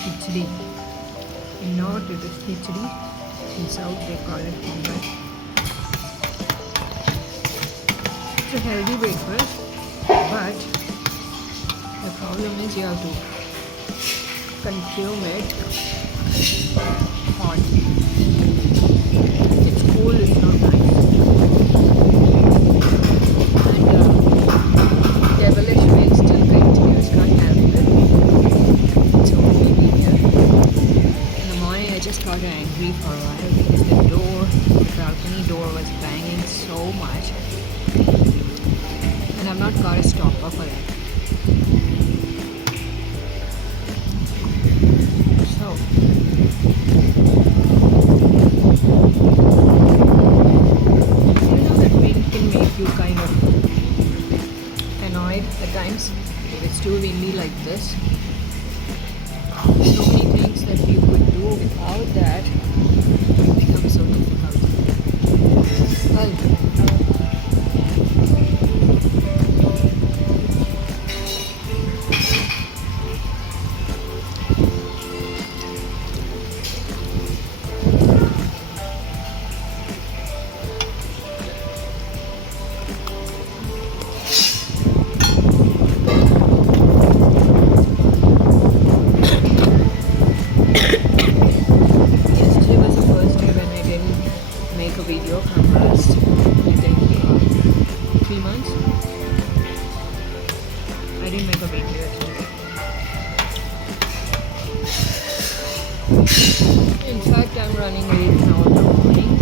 khichdi. In north it is khichdi, in south they call it pongal. It's a healthy breakfast, but the problem is you have to consume it hot. It's cool, it's not nice. And devilish wind still continues, can't help it. It's only been here. In the morning I just got angry for a while because the balcony door was banging so much. And I've not got a stopper for it. So you know that wind can make you kind of annoyed at times if it's too windy like this. So many things that you could do without that become so difficult. Well, video from last, I think, 3 months. I didn't make a video today. In fact, I'm running late now in the morning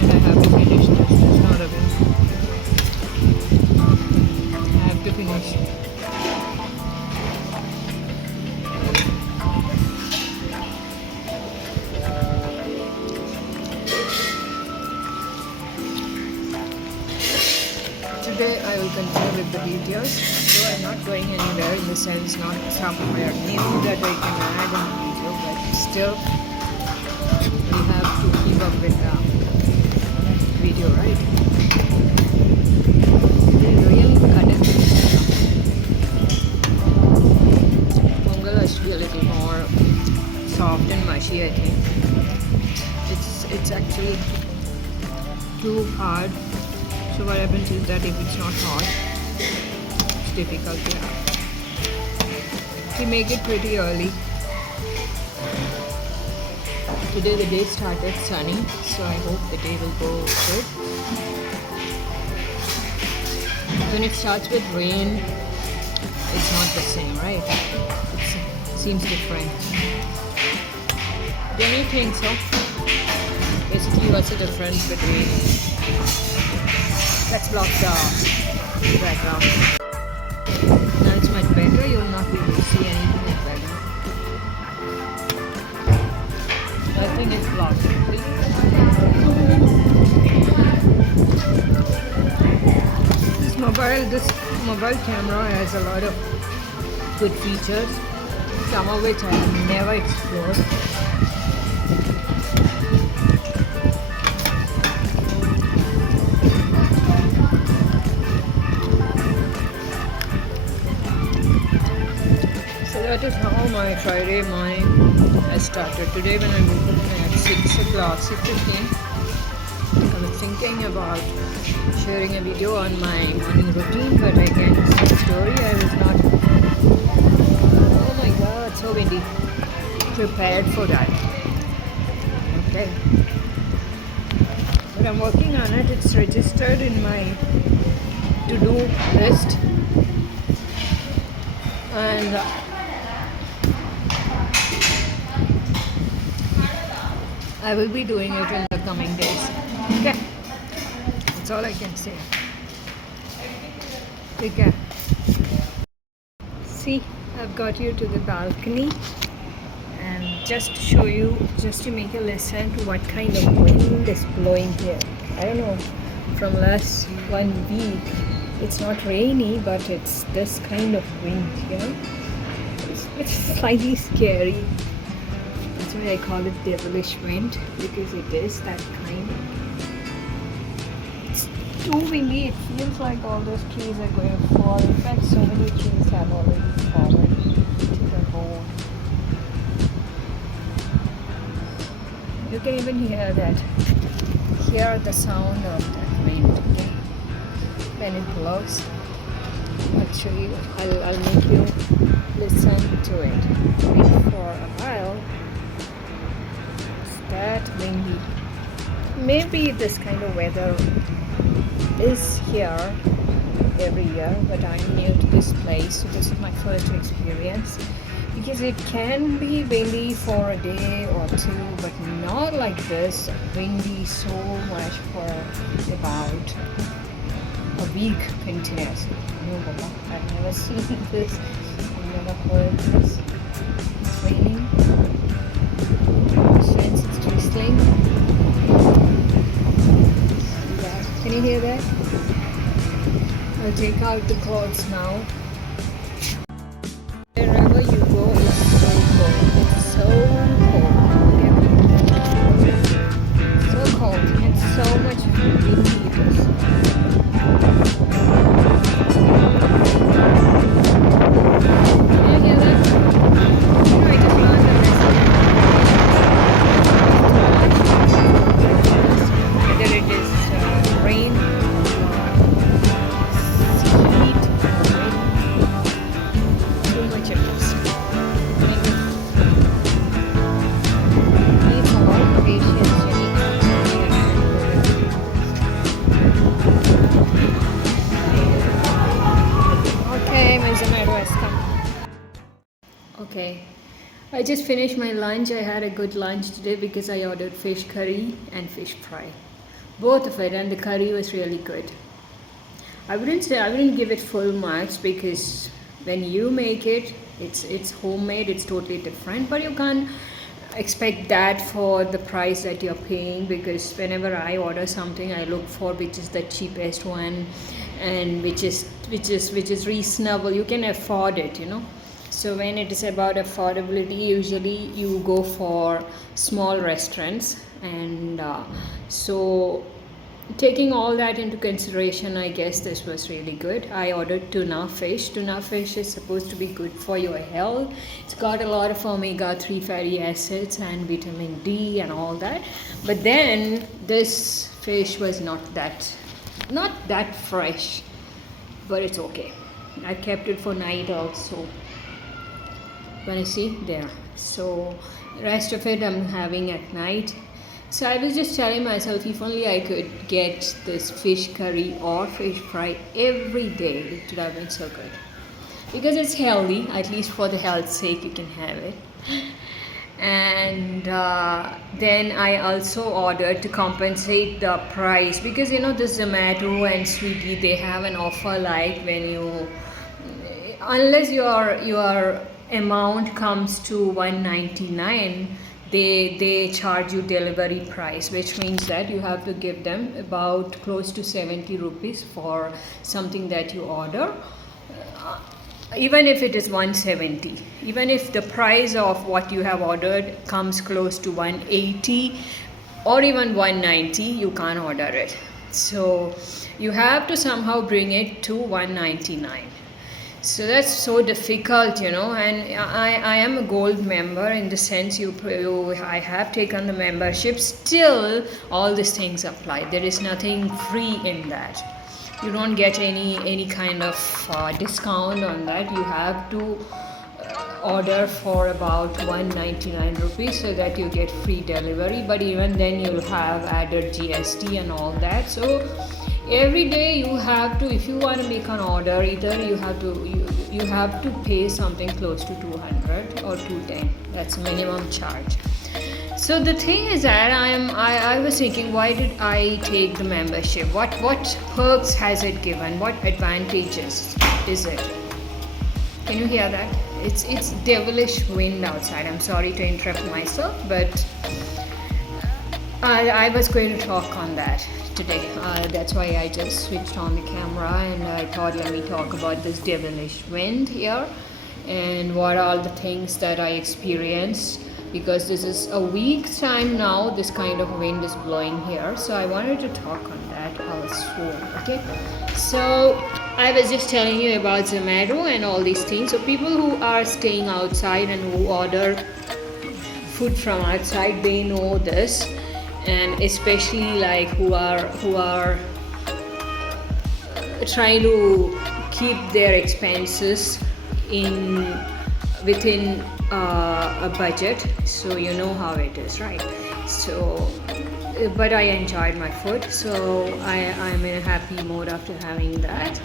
and I have to finish this. It's not a win. I have to finish. Today I will continue with the videos, so I'm not going anywhere in the sense not somewhere new that I can add in the video, but still we have to keep up with the video, right? They really cut it. Pongal has to be a little more soft and mushy, I think. It's actually too hard. So what happens is that if it's not hot, it's difficult to have. We make it pretty early. Today the day started sunny, so I hope the day will go good. When it starts with rain, it's not the same, right? It seems different. Don't you think so? Basically, what's the difference between... Let's block the background. Now it's much better. You will not be able to see anything in the background. I think it's blocked. This mobile camera has a lot of good features, some of which I have never explored. That is how my Friday morning has started. Today when I woke up at 6 o'clock, 6:15, I was thinking about sharing a video on my morning routine, but I can't see the story. I was not, oh my god, so windy, prepared for that. Okay. But I'm working on it. It's registered in my to-do list. And I will be doing it in the coming days. Okay, that's all I can say. Take care. See, I've got you to the balcony, and just to show you, just to make you listen to what kind of wind is blowing here. I don't know, from last 1 week, it's not rainy, but it's this kind of wind, you know. It's slightly scary. That's why I call it devilish wind, because it is that kind. It's too windy. It feels like all those trees are going to fall. In fact, so many trees have already fallen to the road. You can even hear that. Hear the sound of that wind, okay? When it blows. I'll show you. I'll make you listen to it. Wait for a while. It's that windy. Maybe this kind of weather is here every year, but I'm new to this place, so this is my first experience. Because it can be windy for a day or two, but not like this, windy so much for about a week continuously. No, Baba, I've never seen this, I've never heard this. It's raining, since it's drizzling. See that? Can you hear that? I'll take out the clothes now. Wherever you go, it's so cold. It's so cold. So cold. It's so much windy. Can you hear that? You know, I just learned a lesson. Whether it is rain, heat, too much of this. Needs a lot of patience. Okay, my Zomato has come. Okay, I just finished my lunch. I had a good lunch today because I ordered fish curry and fish fry, both of it, and the curry was really good. I wouldn't give it full marks because when you make it, it's homemade, it's totally different, but you can't expect that for the price that you're paying, because whenever I order something, I look for which is the cheapest one and which is reasonable, you can afford it, you know. So when it is about affordability, usually you go for small restaurants, and so taking all that into consideration, I guess this was really good. I ordered tuna fish. Tuna fish is supposed to be good for your health. It's got a lot of omega-3 fatty acids and vitamin D and all that. But then this fish was not that fresh, but it's okay. I kept it for night also. When I see there, so rest of it I'm having at night. So I was just telling myself, if only I could get this fish curry or fish fry every day, it would have been so good. Because it's healthy, at least for the health's sake, you can have it. And then I also ordered to compensate the price, because you know the Zomato and Swiggy, they have an offer, like when you, unless your amount comes to 199, they charge you delivery price, which means that you have to give them about close to 70 rupees for something that you order, even if it is 170, even if the price of what you have ordered comes close to 180 or even 190, you can't order it. So you have to somehow bring it to 199. So that's so difficult, you know, and I am a gold member, in the sense I have taken the membership. Still all these things apply. There is nothing free in that. You don't get any kind of discount on that. You have to order for about 199 rupees so that you get free delivery, but even then you'll have added GST and all that. So every day you have to, if you want to make an order, either you have to pay something close to 200 or 210. That's minimum charge. So the thing is that I was thinking, why did I take the membership? What perks has it given? What advantages is it? Can you hear that? It's devilish wind outside. I'm sorry to interrupt myself, but I was going to talk on that today. That's why I just switched on the camera, and I thought, let me talk about this devilish wind here and what are the things that I experienced, because this is a week's time now this kind of wind is blowing here. So I wanted to talk on that also. Okay, so I was just telling you about Zomato and all these things. So people who are staying outside and who order food from outside, they know this, and especially like who are trying to keep their expenses within a budget, so you know how it is, right? So but I enjoyed my food, so I'm in a happy mode after having that.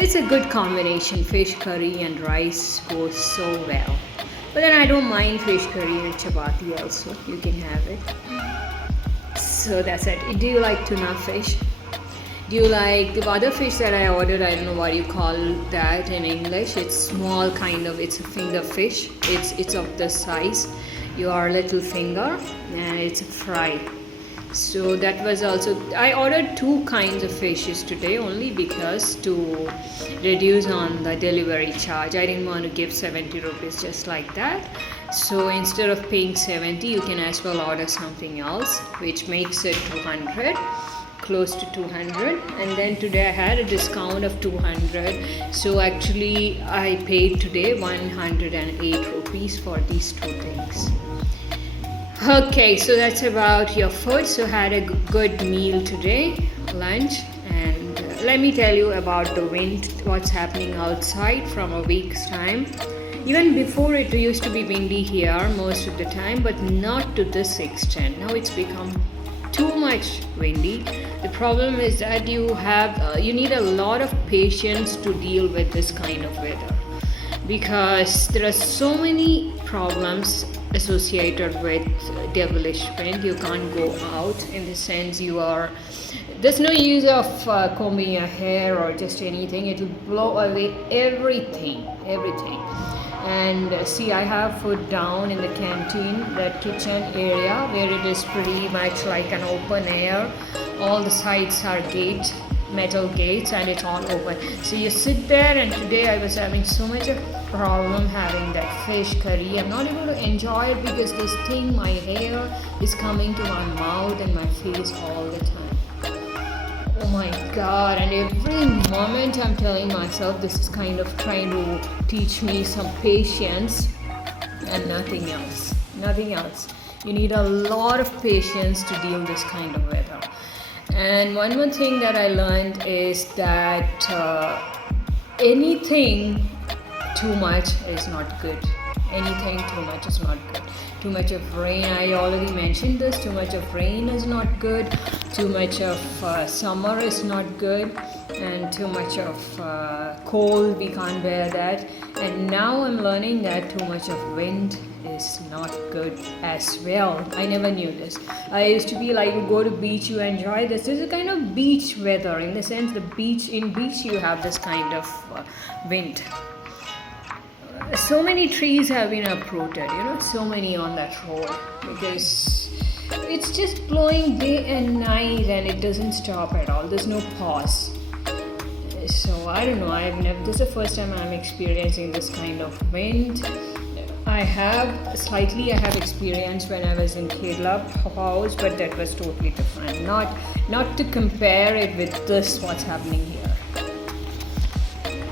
It's a good combination. Fish curry and rice goes so well. But then I don't mind fish curry and chapati also. You can have it. So that's it. Do you like tuna fish? Do you like the other fish that I ordered? I don't know what you call that in English. It's small kind of, it's a finger fish. It's of the size, your little finger, and it's a fry. So that was also, I ordered 2 kinds of fishes today only because to reduce on the delivery charge. I didn't want to give 70 rupees just like that. So instead of paying 70, you can as well order something else, which makes it 200, close to 200. And then today I had a discount of 200. So actually I paid today 108 rupees for these 2 things. Okay, so that's about your food. So had a good meal today, lunch, and let me tell you about the wind, what's happening outside from a week's time. Even before, it used to be windy here most of the time, but not to this extent. Now it's become too much windy. The problem is that you need a lot of patience to deal with this kind of weather, because there are so many problems associated with devilish wind. You can't go out, in the sense there's no use of combing your hair or just anything. It will blow away everything. And see, I have food down in the canteen, that kitchen area, where it is pretty much like an open air. All the sides are metal gates, and it's all open. So you sit there, and today I was having so much of problem having that fish curry. I'm not able to enjoy it because this thing, my hair is coming to my mouth and my face all the time. Oh my god, and every moment I'm telling myself this is kind of trying to teach me some patience and nothing else. You need a lot of patience to deal this kind of weather. And one more thing that I learned is that anything too much is not good. Anything too much is not good. Too much of rain, I already mentioned this, too much of rain is not good. Too much of summer is not good. And too much of cold, we can't bear that. And now I'm learning that too much of wind is not good as well. I never knew this. I used to be like, you go to beach, you enjoy this. This is a kind of beach weather, in the sense in beach you have this kind of wind. So many trees have been uprooted, so many on that road, because it's just blowing day and night and it doesn't stop at all. There's no pause. So I don't know, this is the first time I'm experiencing this kind of wind. I have experience when I was in Kerala house, but that was totally different. Not to compare it with this, what's happening here.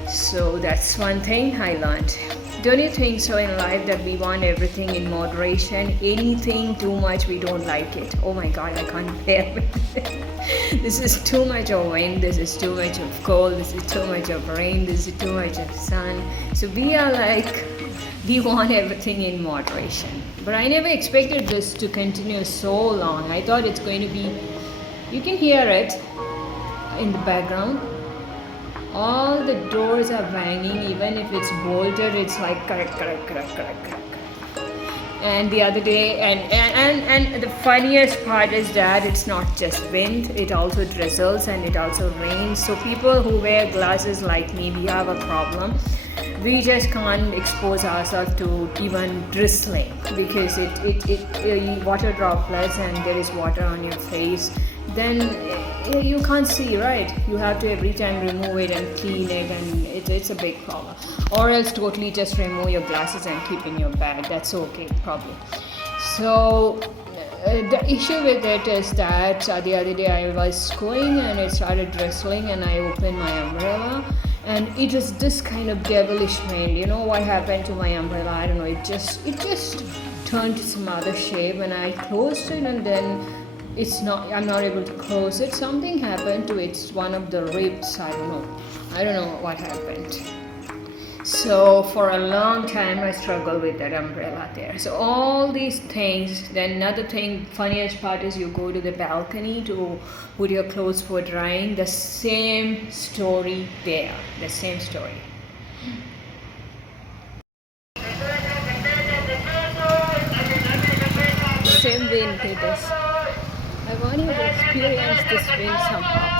So that's one thing I learned. Don't you think so in life that we want everything in moderation? Anything too much, we don't like it. Oh my god, I can't bear it. This is too much of wind, this is too much of cold, this is too much of rain, this is too much of sun. So we want everything in moderation. But I never expected this to continue so long. I thought it's going to be, you can hear it in the background. All the doors are banging, even if it's bolted, it's like crack. And the other day, and the funniest part is that it's not just wind, it also drizzles and it also rains. So people who wear glasses like me, we have a problem. We just can't expose ourselves to even drizzling, because it water droplets and there is water on your face. Then you can't see, right? You have to every time remove it and clean it, and it's a big problem. Or else totally just remove your glasses and keep in your bag. That's okay, probably. So the issue with it is that the other day I was going and it started drizzling, and I opened my umbrella, and it was this kind of devilish wind. You know what happened to my umbrella? I don't know. It just turned to some other shape when I closed it, and then I'm not able to close it. Something happened to it, one of the ribs. I don't know what happened. So for a long time I struggled with that umbrella there. So all these things. Then another thing, funniest part is you go to the balcony to put your clothes for drying. The same story there. The same story. Same wind it is. I want you to experience this wind somehow.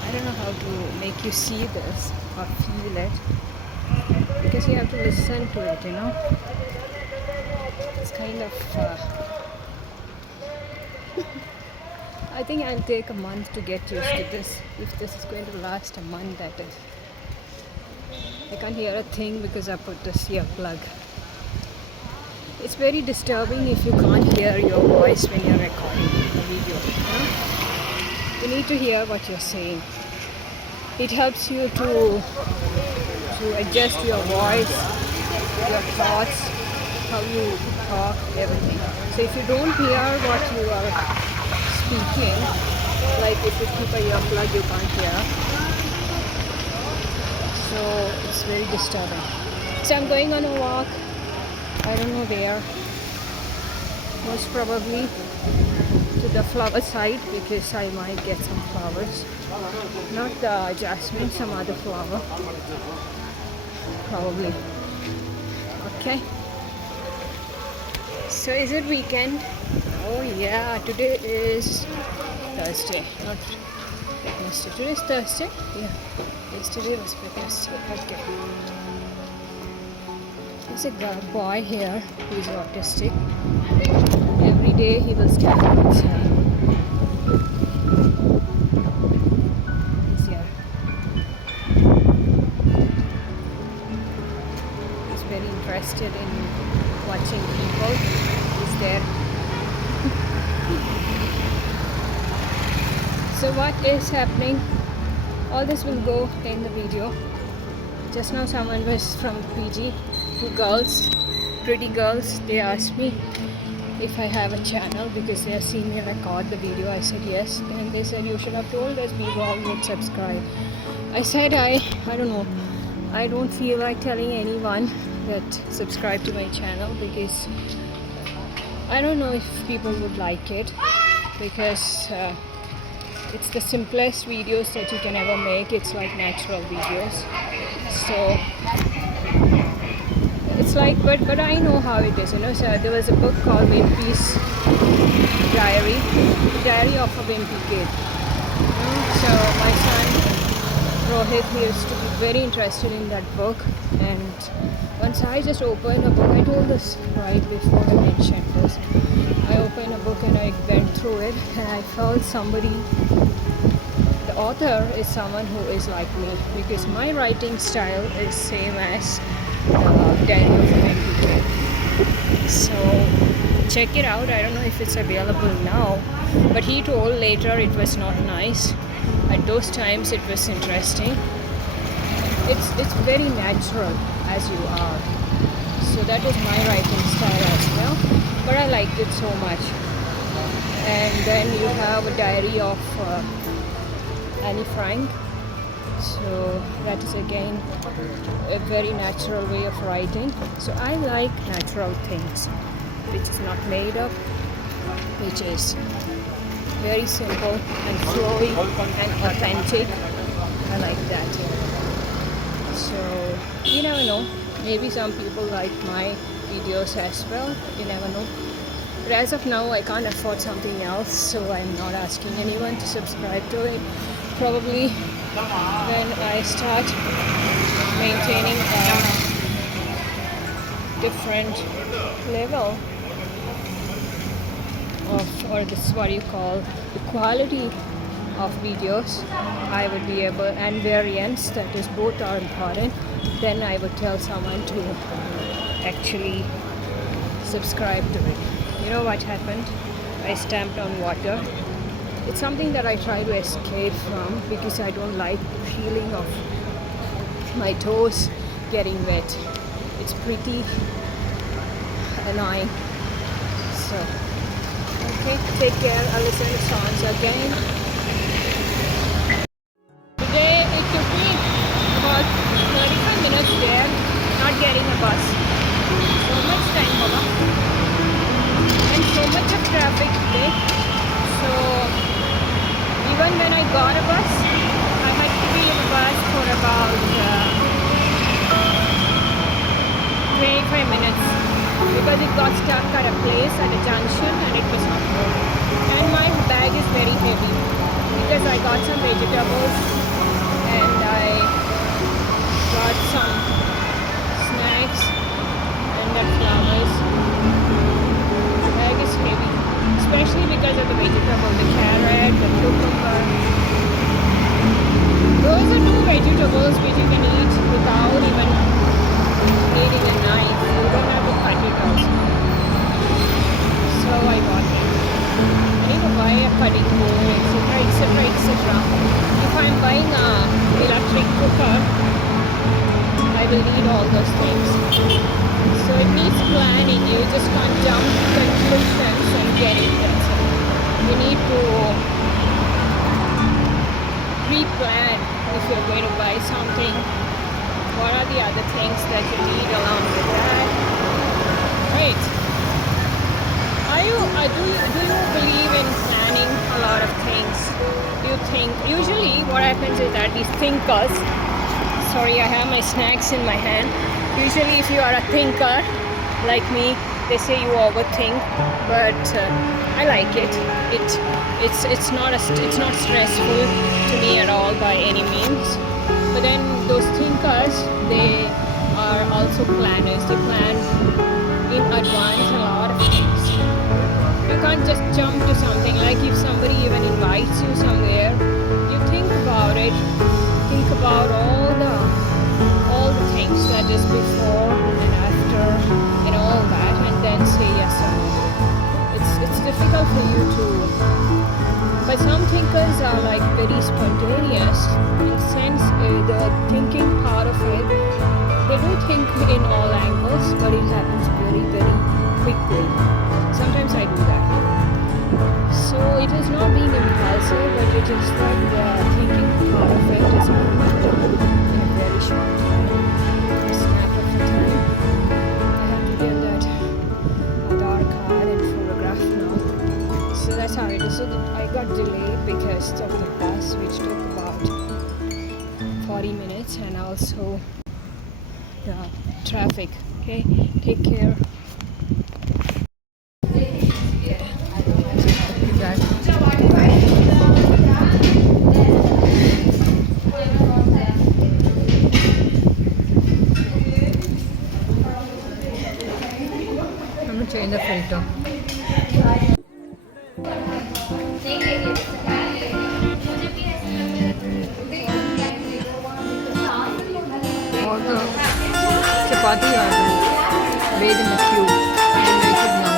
I don't know how to make you see this or feel it, because you have to listen to it, you know. It's kind of I think I'll take a month to get used to this, if this is going to last a month, that is. I can't hear a thing because I put this earplug. It's very disturbing if you can't hear your voice when you're recording a video. You know? You need to hear what you're saying. It helps you to adjust your voice, your thoughts, how you talk, everything. So if you don't hear what you are speaking, like if you keep a earplug, you can't hear. So it's very disturbing. So I'm going on a walk. I don't know where. Most probably to the flower side, because I might get some flowers. Not the jasmine, some other flower. Probably. Okay. So is it weekend? Oh yeah, today is Thursday. Not Wednesday. Today is Thursday? Yeah. Yesterday was Wednesday. Okay. There's a boy here who is autistic. Every day he will stand outside. He's here. He's very interested in watching people. He's there. So what is happening? All this will go in the video. Just now someone was from PG, two girls, pretty girls. They asked me if I have a channel because they have seen me record the video. I said yes. Then they said you should have told us, we all would subscribe. I said I don't know. I don't feel like telling anyone that subscribe to my channel because I don't know if people would like it, because it's the simplest videos that you can ever make. It's like natural videos. So it's like, but I know how it is, you know. So there was a book called Wimpy's Diary of a Wimpy Kid. So my son Rohit, he used to be very interested in that book, and once I just opened a book, I told this right before I mentioned this. I opened a book and I went through it, and I felt somebody, the author is someone who is like me, because my writing style is same as Diary of a Wimpy Kid. So check it out. I don't know if it's available now, but he told later it was not nice. At those times it was interesting. It's very natural as you are. So that is my writing style as well. But I liked it so much. And then you have a diary of Annie Frank. So that is again a very natural way of writing. So I like natural things, which is not made up, which is very simple and flowy and authentic. I like that. So you never know, maybe some people like my videos as well, you never know. But as of now I can't afford something else, so I'm not asking anyone to subscribe to it. Probably when I start maintaining a different level of, or this is what you call the quality of videos, I would be able, and variants, that is both are important, then I would tell someone to actually subscribe to it. You know what happened? I stamped on water. It's something that I try to escape from because I don't like the feeling of my toes getting wet. It's pretty annoying. So, okay, take care. I'll listen to songs again. Today it took me about 35 minutes there, not getting a bus. So much time, Baba. And so much of traffic today. So even when I got a bus, I had to be in a bus for about 25 minutes because it got stuck at a place at a junction and it was not good. And my bag is very heavy because I got some vegetables and I got some snacks and the flowers. The bag is heavy, especially because of the vegetable, the carrot, the cucumber. Those are two vegetables which you can eat without even needing a knife. You don't have to cut it also. So I got it. I need to buy a cutting board, etc., etc., etc. If I'm buying an electric cooker, I will need all those things. So it needs planning. You just can't jump to conclusions and get it. So you need to pre-plan if you're going to buy something. What are the other things that you need along with that? Right. Do you believe in planning a lot of things? Do you think? Usually what happens is that these thinkers, sorry, I have my snacks in my hand. Usually if you are a thinker like me, they say you overthink, but I like it. It's not stressful to me at all by any means. But then those thinkers, they are also planners. They plan in advance a lot of things. You can't just jump to something. Like if somebody even invites you somewhere, you think about it. Think about all the things that is before and after and all that, and then say yes or no. It's difficult for you to. But some thinkers are like very spontaneous in the sense the thinking part of it. They do think in all angles, but it happens very, very quickly. Sometimes I do that. So it is not being impulsive, but it is like the thinking part of it is happening in a very short time, a snap of the time. I have to get that Aadhaar card and photograph now. So that's how it is. So I got delayed because of the bus, which took about 40 minutes, and also the traffic. Okay, take care. I'm gonna change the filter. All the chapati are made in the cube. They make it now.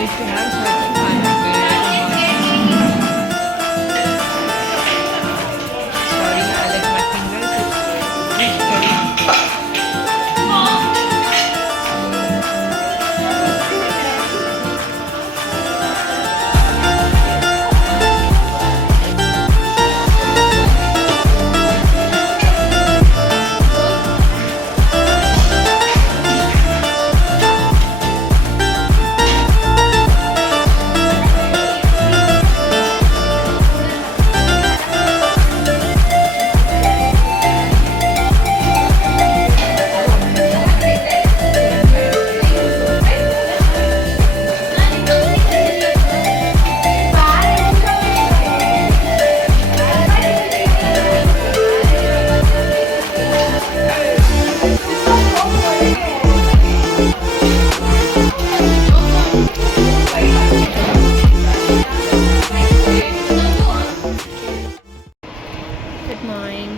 need to have certain kind of wind. Sorry, I let my fingers. It's very.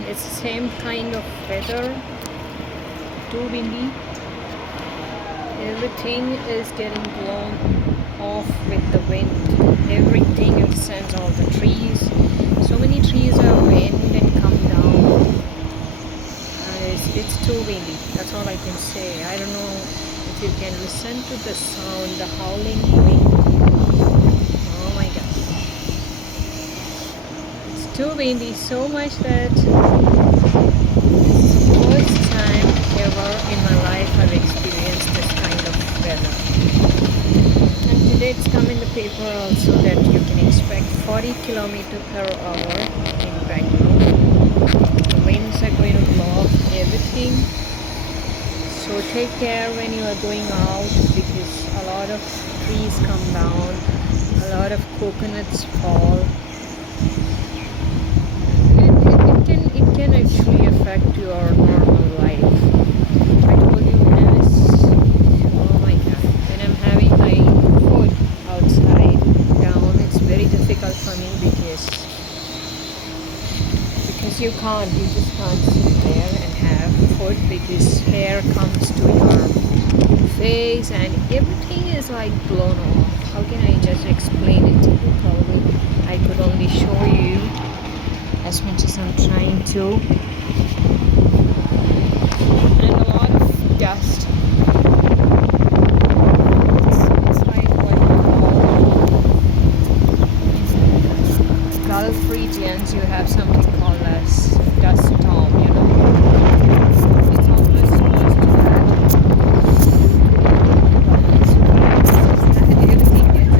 It's the same kind of weather, too windy. Everything is getting blown off with the wind. Everything, in the sense, all the trees. So many trees are wind and come down. It's too windy. That's all I can say. I don't know if you can listen to the sound, the howling wind. Oh my God. It's too windy, so much that it's the first time ever in my life I've experienced this kind of weather. And today it's come in the paper also that you can expect 40 km/h in Bangalore. The winds are going to blow up everything. So take care when you are going out, because a lot of trees come down, a lot of coconuts fall. It can actually affect your normal life. I told you oh my God, when I'm having my food outside down, it's very difficult for me because you just can't sit there and have food, because hair comes to your face and everything is like blown off. How can I just explain it to you? Probably I could only show you as much as I'm trying to. And a lot of dust. It's like what you call Gulf regions, you have something called as dust storm, you know. It's almost close to that. Everything gets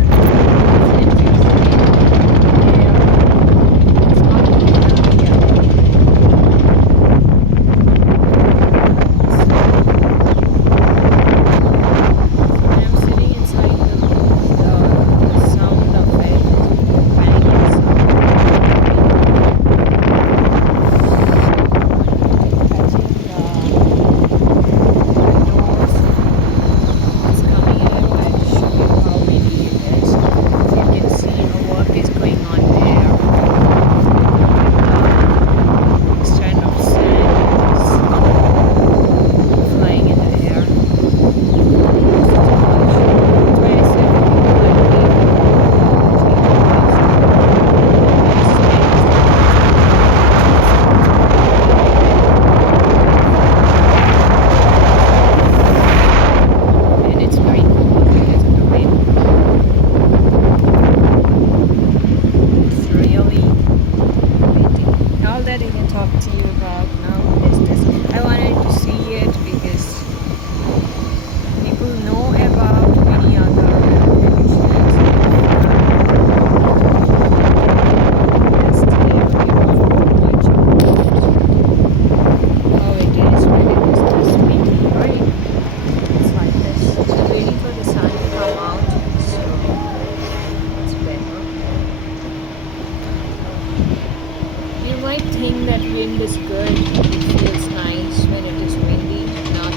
think that wind is good. It feels nice when it is windy. Not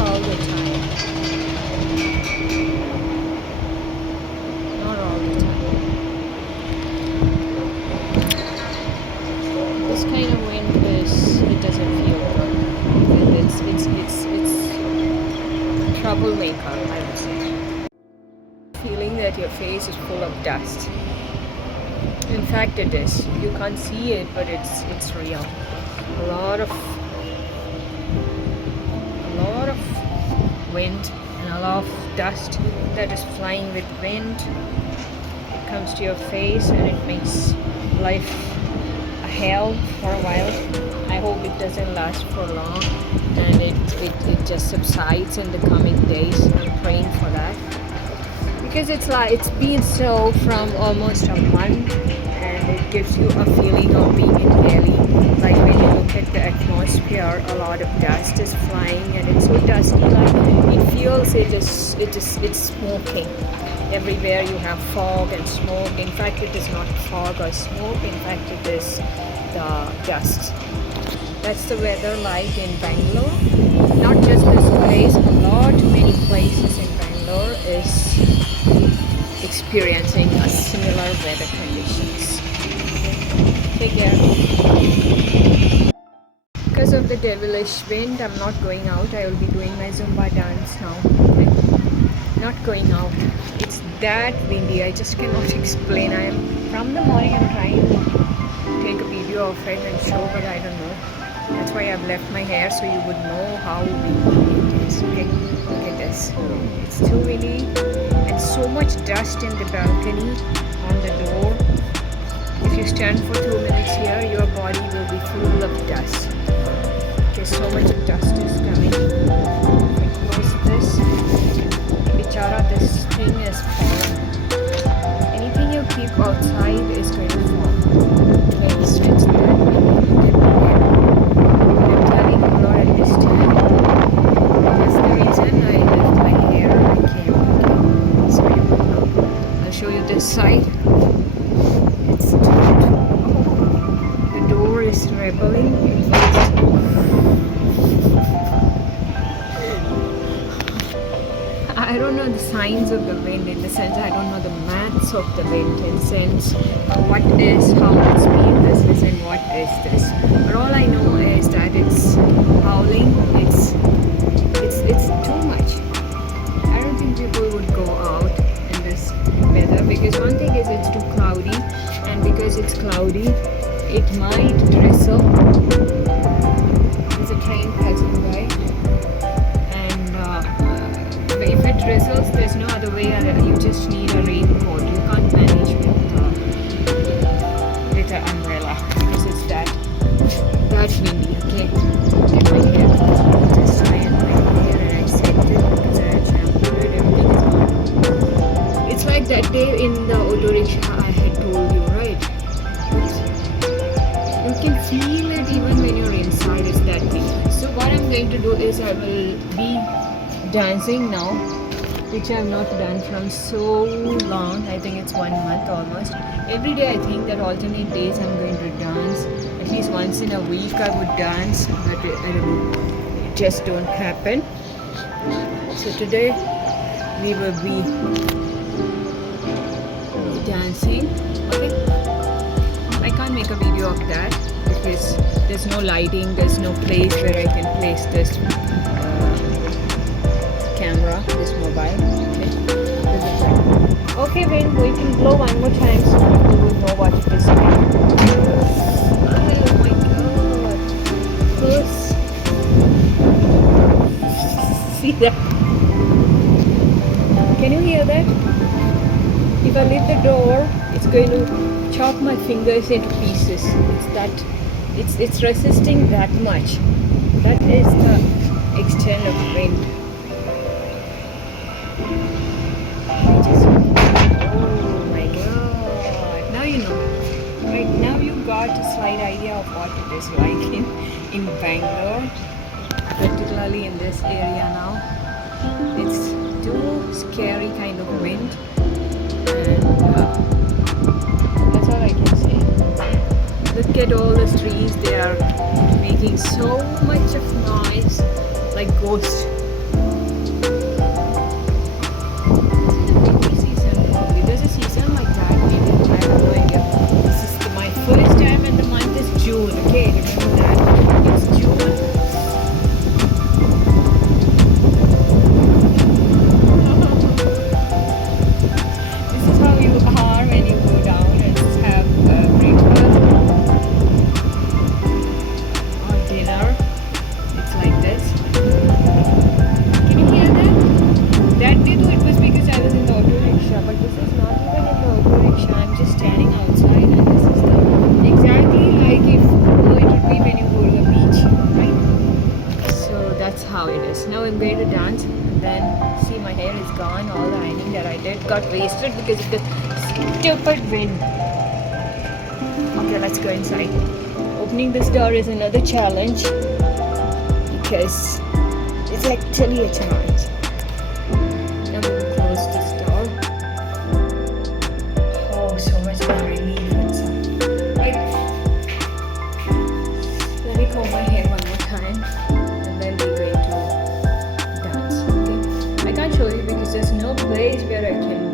all the time. Not all the time. This kind of wind it doesn't feel good. It's troublemaker, I would say. Feeling that your face is full of dust. In fact, it is. You can't see it, but it's real. A lot of wind and a lot of dust that is flying with wind. It comes to your face and it makes life a hell for a while. I hope it doesn't last for long and it just subsides in the coming days. I'm praying for that, because it's been so from almost a month, and it gives you a feeling of being in Delhi. Like when you look at the atmosphere, a lot of dust is flying and it's so dusty, like it feels it's smoking. Everywhere you have fog and smoke. In fact, it is not fog or smoke. In fact, it is the dust. That's the weather like in Bangalore. Not just this place, many places in Bangalore is experiencing a similar weather conditions. Take care. Because of the devilish wind, I'm not going out. I will be doing my Zumba dance now. Okay? Not going out. It's that windy. I just cannot explain. From the morning I'm trying to take a video of it and show, but I don't know. That's why I've left my hair, so you would know how windy it is. Okay, look at this. It's too windy and so much dust in the balcony on the door. If you stand for 2 minutes here, your body will be full of dust. Okay, so much dust is coming. If I close this, bichara, this thing is falling. Anything you keep outside is going to fall. Okay, it's that windy. Look at my hair. I'm telling you, Lord, at this time. That's the reason I left my hair and I came. Okay, so you will know. I'll show you this side. It's the door is rebelling. I don't know the signs of the wind, in the sense I don't know the maths of the wind, in the sense what is, how much speed this is and what is this. But all I know is that it's howling, it's too much. I don't think people would go out in this weather, because one thing is it's too cloudy, and because it's cloudy it might drizzle. There's a train passing by, and if it drizzles, there's no other way. You just need a raincoat. You can't manage with an umbrella, because it's that windy. Okay, get my hair. Just iron my hair and I set it because I had shampooed it. Everything is gone. It's like that day in the auto rickshaw I had told you, right? You can feel it even when you're inside. It's that windy. So what I'm going to do is I will be dancing now, which I've not done from so long. I think it's 1 month almost. Every day I think that alternate days I'm going to dance. At least once in a week I would dance, but I don't know, it just don't happen. So today we will be dancing. Okay, I can't make a video of that because there's no lighting, there's no place where I can place this camera, this mobile. Okay, when we can blow one more time so people would know what it is like. Oh my god. Puss. See that? Can you hear that? If I leave the door, it's going to chop my fingers into pieces. It's resisting that much. That is the extent of wind. Got a slight idea of what it is like in Bangalore, particularly in this area now. It's too scary kind of wind, and that's all I can say. Look at all the trees, they are making so much of noise, like ghosts. There's a season like that, maybe, I have no idea. This is my first time, and the month is June. Okay, remember that. It's June. exhausted because of the stupid wind. Okay, let's go inside. Opening this door is another challenge because it's actually a challenge. Now we will close this door. Oh, so much more relief inside. Right. Let me comb my hair one more time and then we're going to dance. Okay? I can't show you because there's no place where I can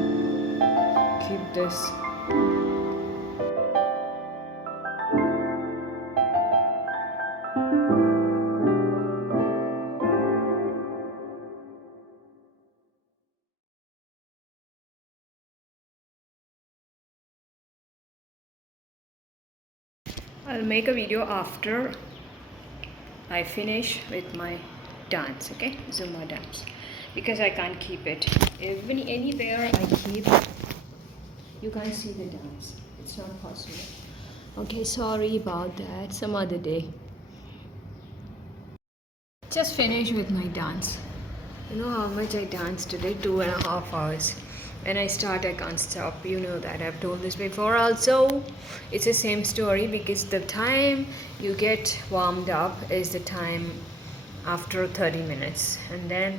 keep this. I'll make a video after I finish with my dance, okay? Zumba dance. Because I can't keep it. Even anywhere I keep, you can't see the dance. It's not possible. Okay, sorry about that. Some other day. Just finished with my dance. You know how much I danced today? 2.5 hours. When I start, I can't stop. You know that. I've told this before also. It's the same story because the time you get warmed up is the time after 30 minutes. And then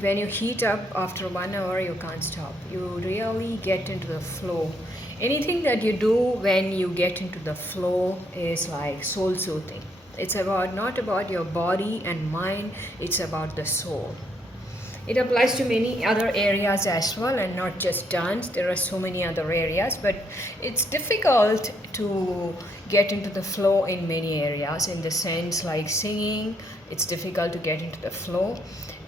when you heat up after 1 hour, you can't stop. You really get into the flow. Anything that you do when you get into the flow is like soul soothing. It's about not about your body and mind. It's about the soul. It applies to many other areas as well, and not just dance. There are so many other areas, but it's difficult to get into the flow in many areas. In the sense like singing, it's difficult to get into the flow,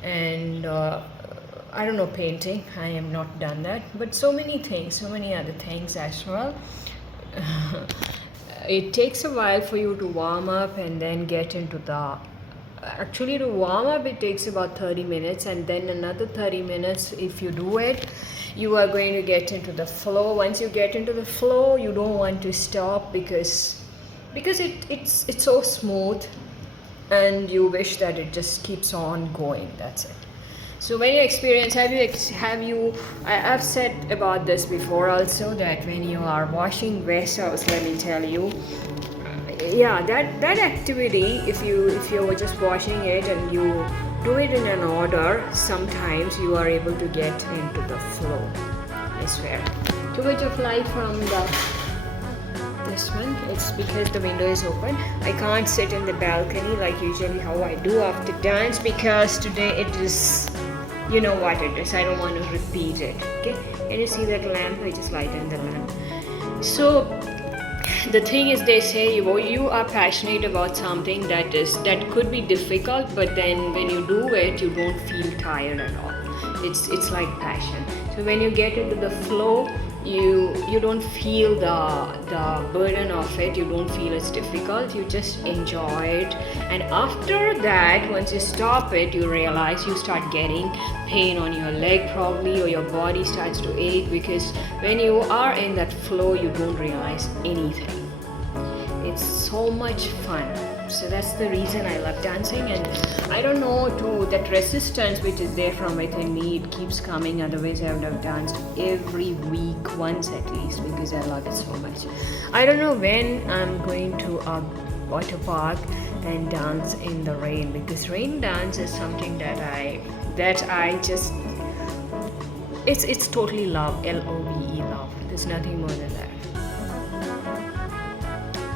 and I don't know, painting. I am not done that, but so many things, so many other things as well. It takes a while for you to warm up and then get into the. Actually, to warm up it takes about 30 minutes, and then another 30 minutes if you do it, you are going to get into the flow. Once you get into the flow, you don't want to stop because it's so smooth, and you wish that it just keeps on going. That's it. So when you experience, I've said about this before also, that when you are washing vessels, let me tell you, yeah, that activity, if you're just washing it and you do it in an order, sometimes you are able to get into the flow. I swear. Too much of light from this one. It's because the window is open. I can't sit in the balcony like usually how I do after dance, because today it is, you know what it is. I don't want to repeat it. Okay, can you see that lamp? I just lighten the lamp. So the thing is, they say you are passionate about something that could be difficult, but then when you do it, you don't feel tired at all. It's like passion. So when you get into the flow, you don't feel the burden of it. You don't feel it's difficult. You just enjoy it. And after that, once you stop it, you realize you start getting pain on your leg probably, or your body starts to ache, because when you are in that flow, you don't realize anything. It's so much fun. So that's the reason I love dancing, and I don't know, that resistance which is there from within me, it keeps coming. Otherwise I would have danced every week once at least, because I love it so much. I don't know when I'm going to a water park and dance in the rain, because rain dance is something that I just, it's totally love, L-O-V-E, love. There's nothing more than that.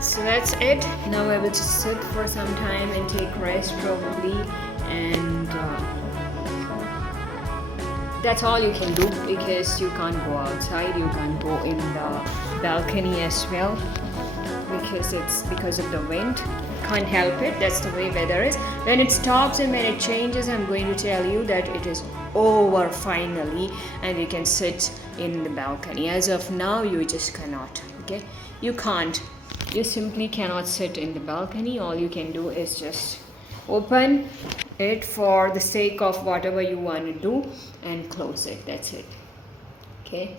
So that's it. Now I will just sit for some time and take rest probably, and that's all you can do, because you can't go outside, you can't go in the balcony as well, because it's because of the wind. Can't help it, that's the way weather is. When it stops and when it changes, I'm going to tell you that it is over finally, and you can sit in the balcony. As of now, you just cannot. Okay, you can't. You simply cannot sit in the balcony. All you can do is just open it for the sake of whatever you want to do and close it. That's it. Okay.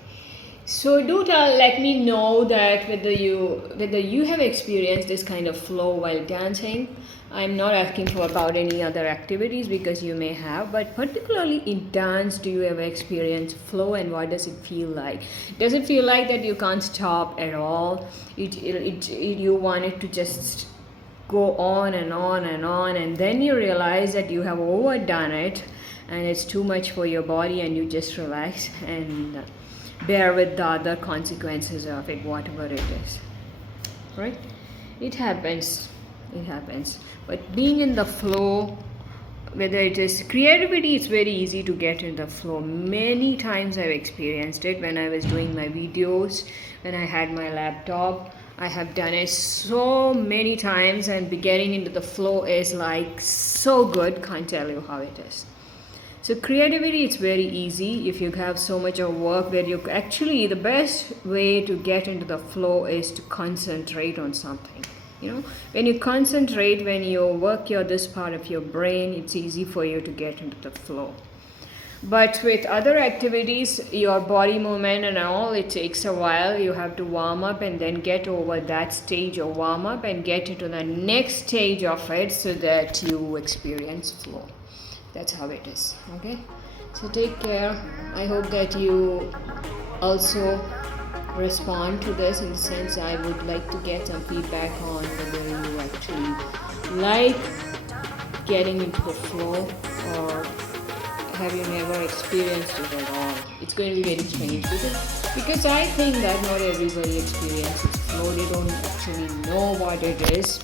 So do let me know that whether you have experienced this kind of flow while dancing. I'm not asking for about any other activities because you may have, but particularly in dance, do you ever experience flow and what does it feel like? Does it feel like that you can't stop at all? You want it to just go on and on and on, and then you realize that you have overdone it and it's too much for your body, and you just relax and bear with the other consequences of it, whatever it is, right? It happens but being in the flow, whether it is creativity, it's very easy to get in the flow. Many times I've experienced it when I was doing my videos, when I had my laptop. I have done it so many times, and getting into the flow is like so good, can't tell you how it is. So creativity, it's very easy if you have so much of work where you actually, the best way to get into the flow is to concentrate on something. When you concentrate, when you work this part of your brain, it's easy for you to get into the flow. But with other activities, your body movement and all, it takes a while. You have to warm up and then get over that stage of warm up and get into the next stage of it so that you experience flow. That's how it is. Okay, so take care. I hope that you also respond to this, in the sense I would like to get some feedback on whether you actually like getting into the flow, or have you never experienced it at all. It's going to be very strange because I think that not everybody experiences flow. They don't actually know what it is.